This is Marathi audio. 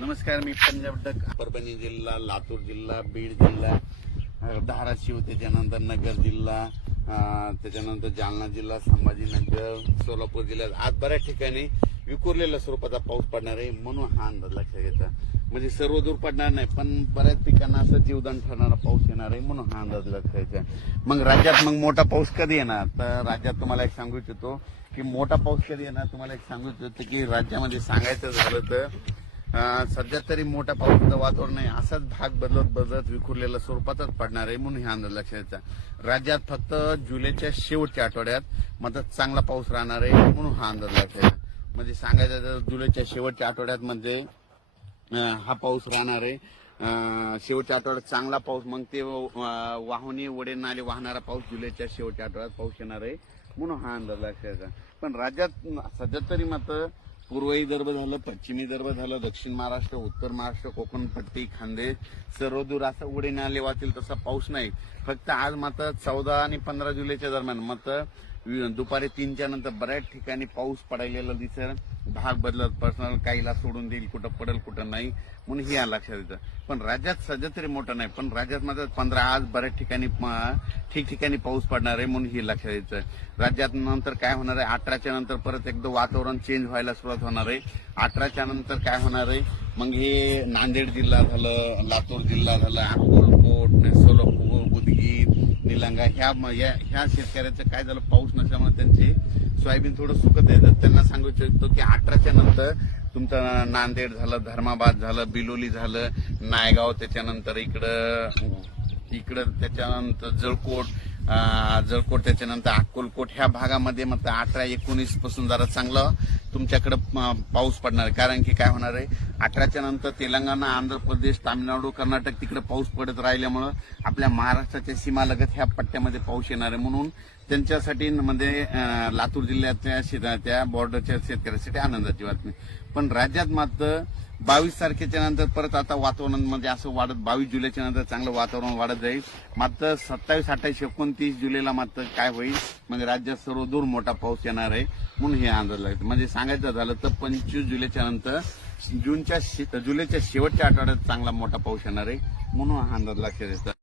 नमस्कार मी पंजाब डक परभणी जिल्हा लातूर जिल्हा बीड जिल्हा धाराशिव त्याच्यानंतर नगर जिल्हा त्याच्यानंतर जालना जिल्हा संभाजीनगर सोलापूर जिल्ह्यात आज बऱ्याच ठिकाणी विखुरलेल्या स्वरूपाचा पाऊस पडणार आहे म्हणून हा अंदाज लक्षात घ्यायचा म्हणजे सर्व दूर पडणार नाही पण बऱ्याच पिकांना असं जीवदान ठरणारा पाऊस येणार आहे म्हणून हा अंदाज लक्षात घ्यायचा मग राज्यात मग मोठा पाऊस कधी येणार तर राज्यात तुम्हाला एक सांगू इच्छितो की मोठा पाऊस कधी येणार तुम्हाला एक सांगू इच्छितो की राज्यामध्ये सांगायचं झालं तर सध्या तरी मोठ्या पावसाचं वातावरण आहे असाच भाग बदलत बदलत विखुरलेल्या स्वरूपातच पडणार आहे म्हणून हे अंदाज लक्षात द्यायचा राज्यात फक्त जुलैच्या शेवटच्या आठवड्यात मात्र चांगला पाऊस राहणार आहे म्हणून हा अंदाज लक्षात म्हणजे सांगायचं तर जुलैच्या शेवटच्या आठवड्यात म्हणजे हा पाऊस राहणार आहे शेवटच्या आठवड्यात चांगला पाऊस मग ते वाहने वडे नाले वाहणारा पाऊस जुलैच्या शेवटच्या आठवड्यात पाऊस येणार आहे म्हणून हा अंदाज लक्षात पण राज्यात सध्या तरी मात्र पूर्व विदर्भ झालं पश्चिम विदर्भ झालं दक्षिण महाराष्ट्र उत्तर महाराष्ट्र कोकण पट्टी खांदे सर्व दूर असा उडे नाले वाचेल तसा पाऊस नाही फक्त आज मात्र चौदा आणि पंधरा जुलैच्या दरम्यान मात्र दुपारी तीनच्या नंतर बऱ्याच ठिकाणी पाऊस पडायला दिसेल भाग बदलत पर्सनल काहीला सोडून देईल कुठं पडेल कुठं नाही म्हणून हे लक्षात येतं पण राज्यात सध्या तरी मोठं नाही पण राज्यात मात्र पंधरा आज बऱ्याच ठिकाणी ठिकठिकाणी पाऊस पडणार आहे म्हणून हे लक्षात आहे राज्यात नंतर काय होणार आहे अठराच्या नंतर परत एकदम वातावरण चेंज व्हायला सुरुवात होणार आहे अठराच्या नंतर काय होणार आहे मग हे नांदेड जिल्हा झालं लातूर जिल्हा झालं अकोलकोट सोलापूर उदगीर निलंगा ह्या ह्या शेतकऱ्याचं काय झालं पाऊस नसल्यामुळे त्यांची सोयाबीन थोडं सुकत आहे तर त्यांना सांगू इच्छितो की अठराच्या नंतर तुमचं नांदेड झालं धर्माबाद झालं बिलोली झालं नायगाव त्याच्यानंतर इकडं इकडं त्याच्यानंतर जळकोट जळकोट त्याच्यानंतर अक्कोलकोट ह्या भागामध्ये मग अठरा एकोणीस पासून जरा चांगलं तुमच्याकडे पाऊस पडणार आहे कारण की काय होणार आहे अठराच्या नंतर तेलंगणा आंध्र प्रदेश तामिळनाडू कर्नाटक तिकडे पाऊस पडत राहिल्यामुळं आपल्या महाराष्ट्राच्या सीमालगत ह्या पट्ट्यामध्ये पाऊस येणार आहे म्हणून त्यांच्यासाठी म्हणजे लातूर जिल्ह्यातल्या शेता त्या बॉर्डरच्या शेतकऱ्यासाठी आनंदाची बातमी पण राज्यात मात्र बावीस तारखेच्या नंतर परत आता वातावरण म्हणजे असं वाढत बावीस जुलैच्या नंतर चांगलं वातावरण वाढत जाईल मात्र सत्तावीस अठ्ठावीस एकोण तीस जुलैला मात्र काय होईल म्हणजे राज्यात सर्वदूर मोठा पाऊस येणार आहे म्हणून हे अंदाज लागत म्हणजे सांगायचं झालं तर पंचवीस जुलैच्या नंतर जूनच्या जुलैच्या शेवटच्या आठवड्यात चांगला मोठा पाऊस येणार आहे म्हणून हा अंदाज लक्षात येतो